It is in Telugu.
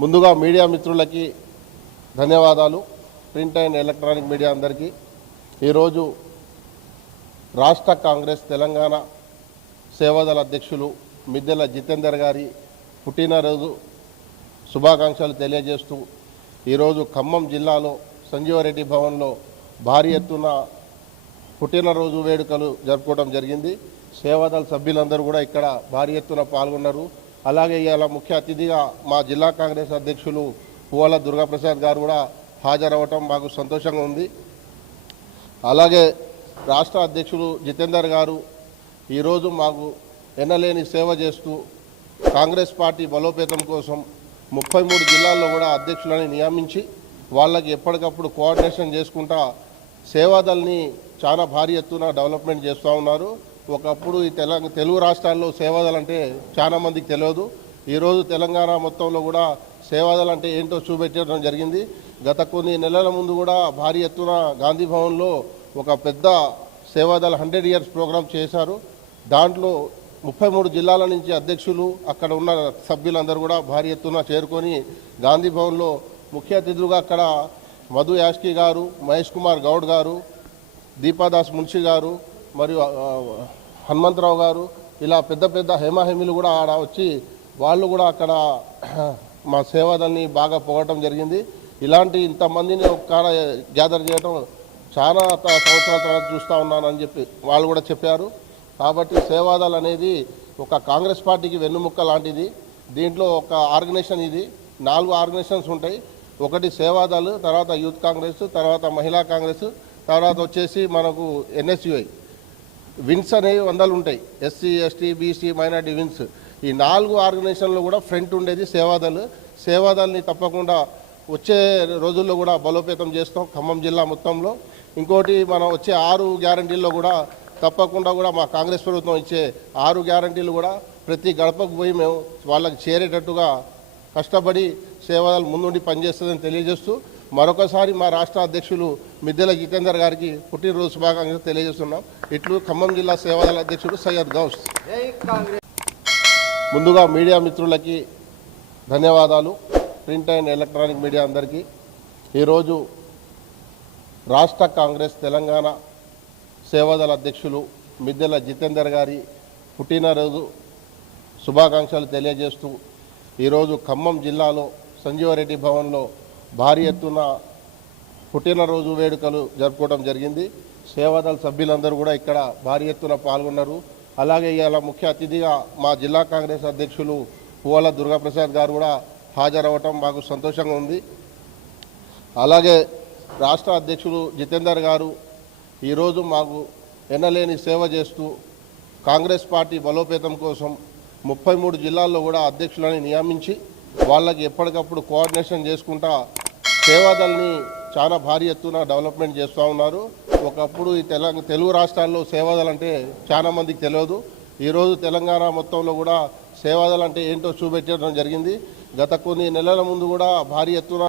ముందుగా మీడియా మిత్రులకి ధన్యవాదాలు. ప్రింట్ అండ్ ఎలక్ట్రానిక్ మీడియా అందరికీ. ఈరోజు రాష్ట్ర కాంగ్రెస్ తెలంగాణ సేవాదళ అధ్యక్షులు మిద్దెల జితేందర్ గారి పుట్టినరోజు శుభాకాంక్షలు తెలియజేస్తూ ఈరోజు ఖమ్మం జిల్లాలో సంజీవరెడ్డి భవన్లో భారీ ఎత్తున పుట్టినరోజు వేడుకలు జరుపుకోవడం జరిగింది. సేవాదళ సభ్యులందరూ కూడా ఇక్కడ భారీ ఎత్తున పాల్గొన్నారు. అలాగే ఇవాళ ముఖ్య అతిథిగా మా జిల్లా కాంగ్రెస్ అధ్యక్షులు పువ్వాల దుర్గాప్రసాద్ గారు కూడా హాజరవ్వటం మాకు సంతోషంగా ఉంది. అలాగే రాష్ట్ర అధ్యక్షులు జితేందర్ గారు ఈరోజు మాకు ఎన్నలేని సేవ చేస్తూ కాంగ్రెస్ పార్టీ బలోపేతం కోసం ముప్పై మూడు జిల్లాల్లో కూడా అధ్యక్షులని నియమించి వాళ్ళకి ఎప్పటికప్పుడు కోఆర్డినేషన్ చేసుకుంటా సేవాదల్ని చాలా భారీ ఎత్తున డెవలప్మెంట్ చేస్తూ ఉన్నారు. ఒకప్పుడు ఈ తెలంగాణ తెలుగు రాష్ట్రాల్లో సేవాదలు అంటే చాలా మందికి తెలియదు. ఈరోజు తెలంగాణ మొత్తంలో కూడా సేవాదలు అంటే ఏంటో చూపెట్టడం జరిగింది. గత కొన్ని నెలల ముందు కూడా భారీ ఎత్తున గాంధీ భవన్లో ఒక పెద్ద సేవాదళ హండ్రెడ్ ఇయర్స్ ప్రోగ్రాం చేశారు. దాంట్లో ముప్పై మూడు జిల్లాల నుంచి అధ్యక్షులు అక్కడ ఉన్న సభ్యులందరూ కూడా భారీ ఎత్తున చేరుకొని గాంధీ భవన్లో ముఖ్య అతిథులుగా అక్కడ మధు యాష్కి గారు మహేష్ కుమార్ గౌడ్ గారు దీపాదాస్ మున్షి గారు మరియు హనుమంతరావు గారు ఇలా పెద్ద పెద్ద హేమహేమిలు కూడా ఆడ వచ్చి వాళ్ళు కూడా అక్కడ మా సేవదల్ని బాగా పొగటం జరిగింది. ఇలాంటి ఇంతమందిని ఒక గ్యాదర్ చేయడం చాలా సంవత్సరాల తర్వాత చూస్తూ ఉన్నానని చెప్పి వాళ్ళు కూడా చెప్పారు. కాబట్టి సేవాదల్ అనేది ఒక కాంగ్రెస్ పార్టీకి వెన్నుముక్క లాంటిది. దీంట్లో ఒక ఆర్గనైజేషన్ ఇది. నాలుగు ఆర్గనైజేషన్స్ ఉంటాయి. ఒకటి సేవాదల్ తర్వాత యూత్ కాంగ్రెస్ తర్వాత మహిళా కాంగ్రెస్ తర్వాత వచ్చేసి మనకు ఎన్ఎస్యుఐ. విన్స్ అనేవి వందలు ఉంటాయి. SC ST BC minority wings. ఈ నాలుగు ఆర్గనైజేషన్లో కూడా ఫ్రంట్ ఉండేది సేవాదల్ సేవాదల్ని తప్పకుండా వచ్చే రోజుల్లో కూడా బలోపేతం చేస్తాం ఖమ్మం జిల్లా మొత్తంలో. ఇంకోటి మనం వచ్చే ఆరు గ్యారంటీల్లో కూడా తప్పకుండా కూడా మా కాంగ్రెస్ ప్రభుత్వం ఇచ్చే ఆరు గ్యారంటీలు కూడా ప్రతి గడపకు పోయి మేము వాళ్ళకి చేరేటట్టుగా కష్టపడి సేవలు ముందుండి పనిచేస్తుందని తెలియజేస్తూ మరొకసారి మా రాష్ట్ర అధ్యక్షులు మిద్దెల జితేందర్ గారికి పుట్టినరోజు శుభాకాంక్షలు తెలియజేస్తున్నాం. ఇట్లు ఖమ్మం జిల్లా సేవాదళ అధ్యక్షుడు సయ్యద్ గౌస్. ముందుగా మీడియా మిత్రులకి ధన్యవాదాలు. ప్రింట్ అండ్ ఎలక్ట్రానిక్ మీడియా అందరికీ. ఈరోజు రాష్ట్ర కాంగ్రెస్ తెలంగాణ సేవాదళ అధ్యక్షులు మిద్దెల జితేందర్ గారి పుట్టినరోజు శుభాకాంక్షలు తెలియజేస్తూ ఈరోజు ఖమ్మం జిల్లాలో సంజీవరెడ్డి భవన్లో భారీ ఎత్తున పుట్టినరోజు వేడుకలు జరుపుకోవడం జరిగింది. సేవాదళ సభ్యులందరూ కూడా ఇక్కడ భారీ ఎత్తున పాల్గొన్నారు. అలాగే ఇవాళ ముఖ్య అతిథిగా మా జిల్లా కాంగ్రెస్ అధ్యక్షులు పువ్వాల దుర్గాప్రసాద్ గారు కూడా హాజరవటం మాకు సంతోషంగా ఉంది. అలాగే రాష్ట్ర అధ్యక్షులు జితేందర్ గారు ఈరోజు మాకు ఎన్నలేని సేవ చేస్తూ కాంగ్రెస్ పార్టీ బలోపేతం కోసం ముప్పై మూడు జిల్లాల్లో కూడా అధ్యక్షులని నియమించి వాళ్ళకి ఎప్పటికప్పుడు కోఆర్డినేషన్ చేసుకుంటా సేవాదల్ని చాలా భారీ ఎత్తున డెవలప్మెంట్ చేస్తూ ఉన్నారు. ఒకప్పుడు ఈ తెలంగాణ తెలుగు రాష్ట్రాల్లో సేవాదల్ అంటే చాలా మందికి తెలియదు. ఈరోజు తెలంగాణ మొత్తంలో కూడా సేవాదల్ అంటే ఏంటో చూపెట్టడం జరిగింది. గత కొన్ని నెలల ముందు కూడా భారీ ఎత్తున